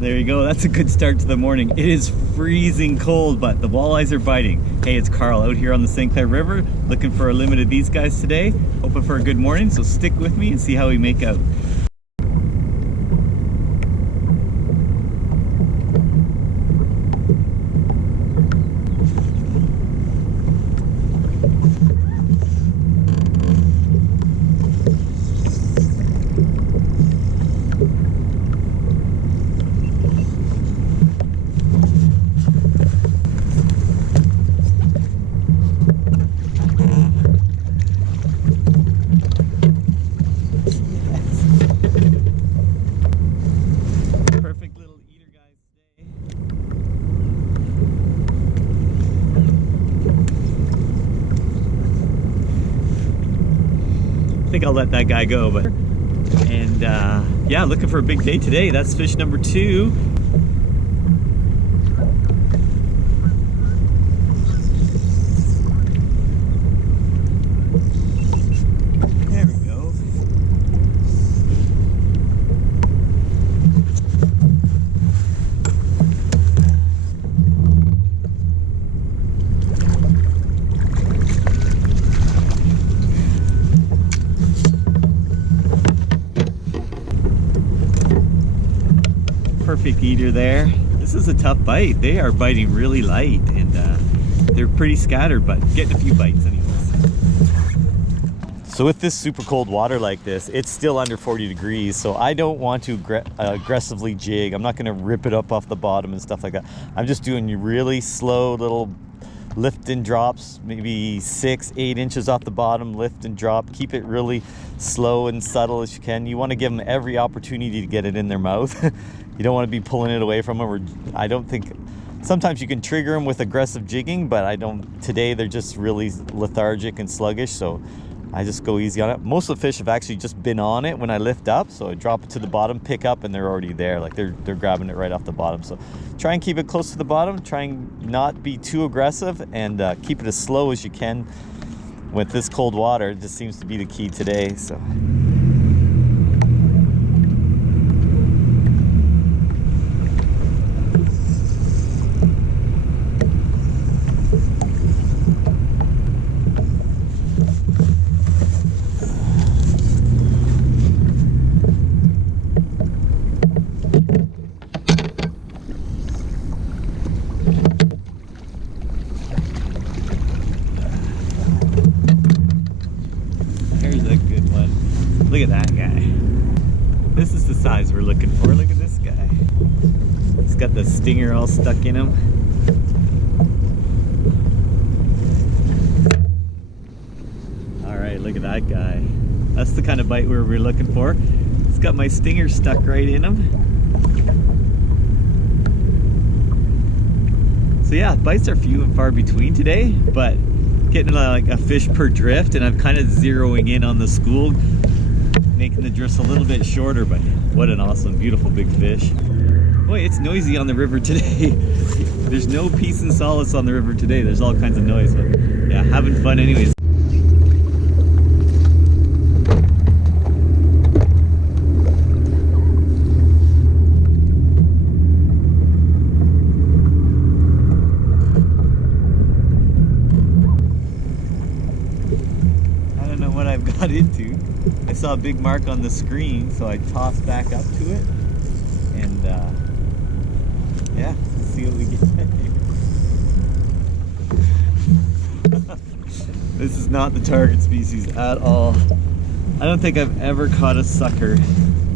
There you go. That's a good start to the morning. It is freezing cold, but the walleyes are biting. Hey, it's Carl out here on the St Clair River, looking for a limit of these guys today. Hoping for a good morning, so stick with me and see how we make out. I think I'll let that guy go, but yeah, looking for a big day today. That's fish number 2. There we go. Perfect eater there. This is a tough bite. They are biting really light, and they're pretty scattered, but getting a few bites anyways. So with this super cold water like this, it's still under 40 degrees, so I don't want to aggressively jig. I'm not going to rip it up off the bottom and stuff like that. I'm just doing really slow little lift and drops, maybe 6-8 inches off the bottom, lift and drop. Keep it really slow and subtle as you can. You want to give them every opportunity to get it in their mouth. You don't want to be pulling it away from them, or I don't think, sometimes you can trigger them with aggressive jigging, but I don't, today they're just really lethargic and sluggish, so I just go easy on it. Most of the fish have actually just been on it when I lift up, so I drop it to the bottom, pick up, and they're already there. Like they're grabbing it right off the bottom. So try and keep it close to the bottom, try and not be too aggressive, and keep it as slow as you can with this cold water. It just seems to be the key today. So. Look at that guy. This is the size we're looking for. Look at this guy. He's got the stinger all stuck in him. Alright, look at that guy. That's the kind of bite we're looking for. It's got my stinger stuck right in him. So yeah, bites are few and far between today, but getting like a fish per drift, and I'm kind of zeroing in on the school, making the drifts a little bit shorter, but what an awesome, beautiful big fish. Boy, it's noisy on the river today. There's no peace and solace on the river today. There's all kinds of noise, but yeah, having fun anyways. I don't know what I've got into. I saw a big mark on the screen, so I tossed back up to it, and yeah, let's see what we get here. This is not the target species at all. I don't think I've ever caught a sucker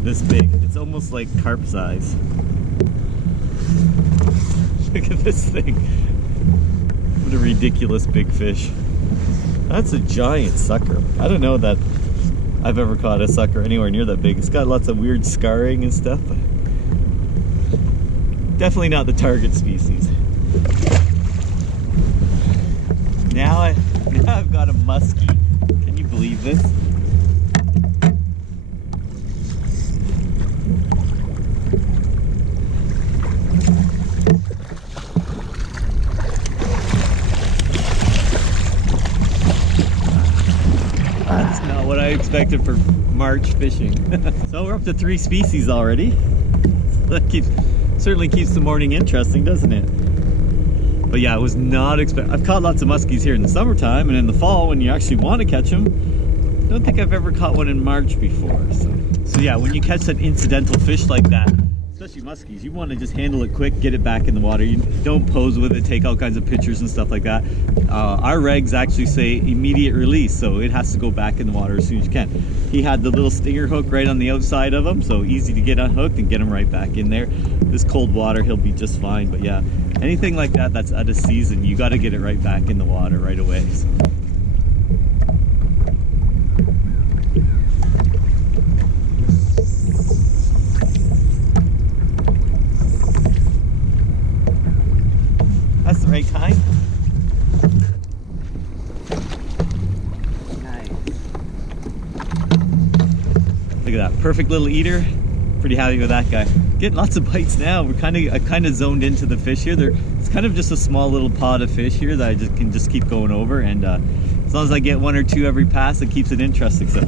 this big. It's almost like carp size. Look at this thing. What a ridiculous big fish. That's a giant sucker. I don't know that I've ever caught a sucker anywhere near that big. It's got lots of weird scarring and stuff, but definitely not the target species. Now I've got a muskie. Can you believe this? That's not what I expected for March fishing. So we're up to 3 species already. That keeps Certainly keeps the morning interesting, doesn't it? But yeah, I was not expecting. I've caught lots of muskies here in the summertime and in the fall when you actually want to catch them. I don't think I've ever caught one in March before. So yeah, when you catch an incidental fish like that, especially muskies, you want to just handle it quick, get it back in the water. You don't pose with it, take all kinds of pictures and stuff like that. Our regs actually say immediate release, so it has to go back in the water as soon as you can. He had the little stinger hook right on the outside of him, so easy to get unhooked and get him right back in there. This cold water, he'll be just fine. But yeah, anything like that that's out of season, you got to get it right back in the water right away. So. That's the right kind. Nice. Look at that, perfect little eater. Pretty happy with that guy. Getting lots of bites now. I kind of zoned into the fish here. It's kind of just a small little pod of fish here that I can just keep going over, and as long as I get one or two every pass, it keeps it interesting. So.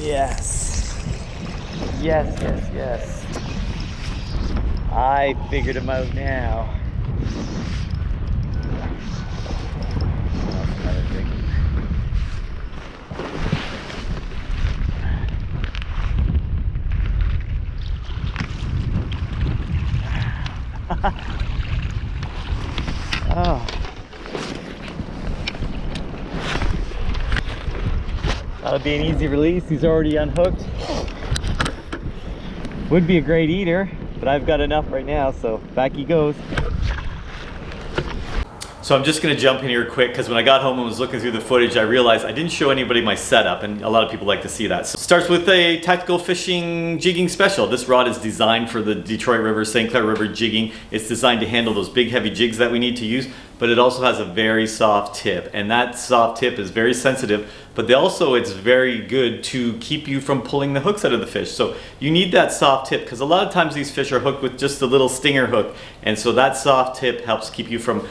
Yes. Yes, yes, yes. I figured him out now. That's another thing. Oh. That'll be an easy release. He's already unhooked. Would be a great eater, but I've got enough right now, so back he goes. So I'm just gonna jump in here quick because when I got home and was looking through the footage, I realized I didn't show anybody my setup, and a lot of people like to see that. So it starts with a tactical fishing jigging special. This rod is designed for the Detroit River, St. Clair River jigging. It's designed to handle those big heavy jigs that we need to use, but it also has a very soft tip, and that soft tip is very sensitive, but also it's very good to keep you from pulling the hooks out of the fish. So you need that soft tip because a lot of times these fish are hooked with just a little stinger hook, and so that soft tip helps keep you from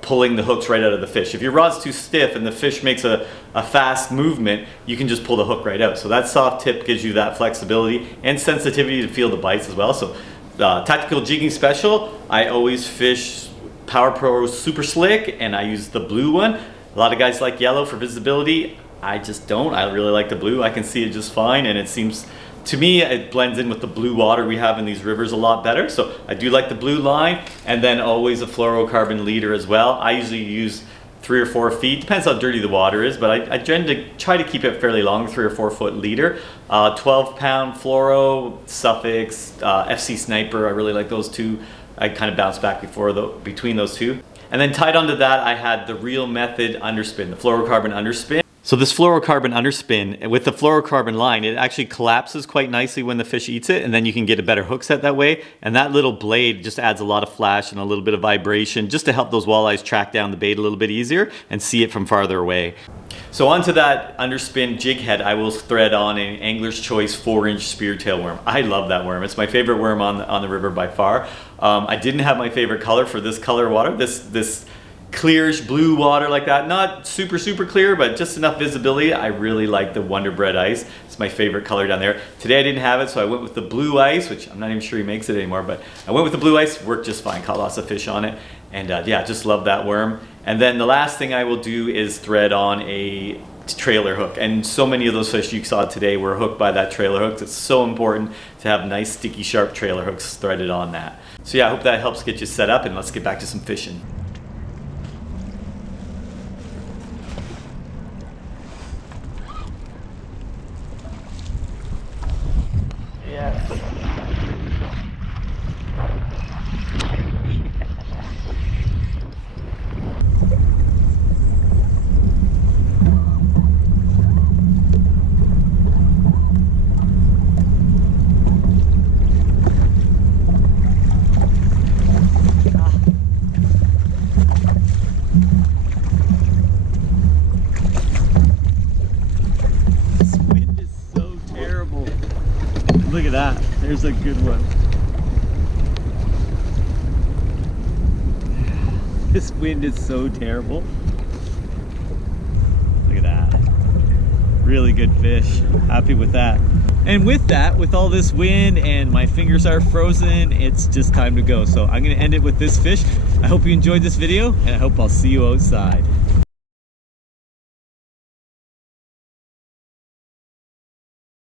pulling the hooks right out of the fish. If your rod's too stiff and the fish makes a fast movement, you can just pull the hook right out. So that soft tip gives you that flexibility and sensitivity to feel the bites as well. So tactical jigging special, I always fish Power Pro Super Slick, and I use the blue one. A lot of guys like yellow for visibility. I just don't. I really like the blue. I can see it just fine, and it seems, to me, it blends in with the blue water we have in these rivers a lot better. So I do like the blue line, and then always a fluorocarbon leader as well. I usually use 3 or 4 feet, depends how dirty the water is, but I tend to try to keep it fairly long, 3 or 4 foot leader. 12-pound fluoro, Suffix, FC Sniper, I really like those two. I kind of bounce back between those two. And then tied onto that, I had the Real Method underspin, the fluorocarbon underspin. So this fluorocarbon underspin, with the fluorocarbon line, it actually collapses quite nicely when the fish eats it, and then you can get a better hook set that way. And that little blade just adds a lot of flash and a little bit of vibration just to help those walleyes track down the bait a little bit easier and see it from farther away. So onto that underspin jig head, I will thread on an Angler's Choice 4-inch speartail worm. I love that worm. It's my favorite worm on the river by far. I didn't have my favorite color for this color water. This clearish blue water like that, not super clear, but just enough visibility. I really like the Wonder Bread ice. It's my favorite color down there. Today I didn't have it, so I went with the blue ice, which I'm not even sure he makes it anymore, but I went with the blue ice, worked just fine, caught lots of fish on it, and yeah, just love that worm. And then the last thing I will do is thread on a trailer hook, and so many of those fish you saw today were hooked by that trailer hook. It's so important to have nice sticky sharp trailer hooks threaded on that. So yeah, I hope that helps get you set up, and let's get back to some fishing. Look at that. There's a good one. This wind is so terrible. Really good fish. Happy with that. And with that, with all this wind and my fingers are frozen, it's just time to go. So I'm gonna end it with this fish. I hope you enjoyed this video, and I hope I'll see you outside.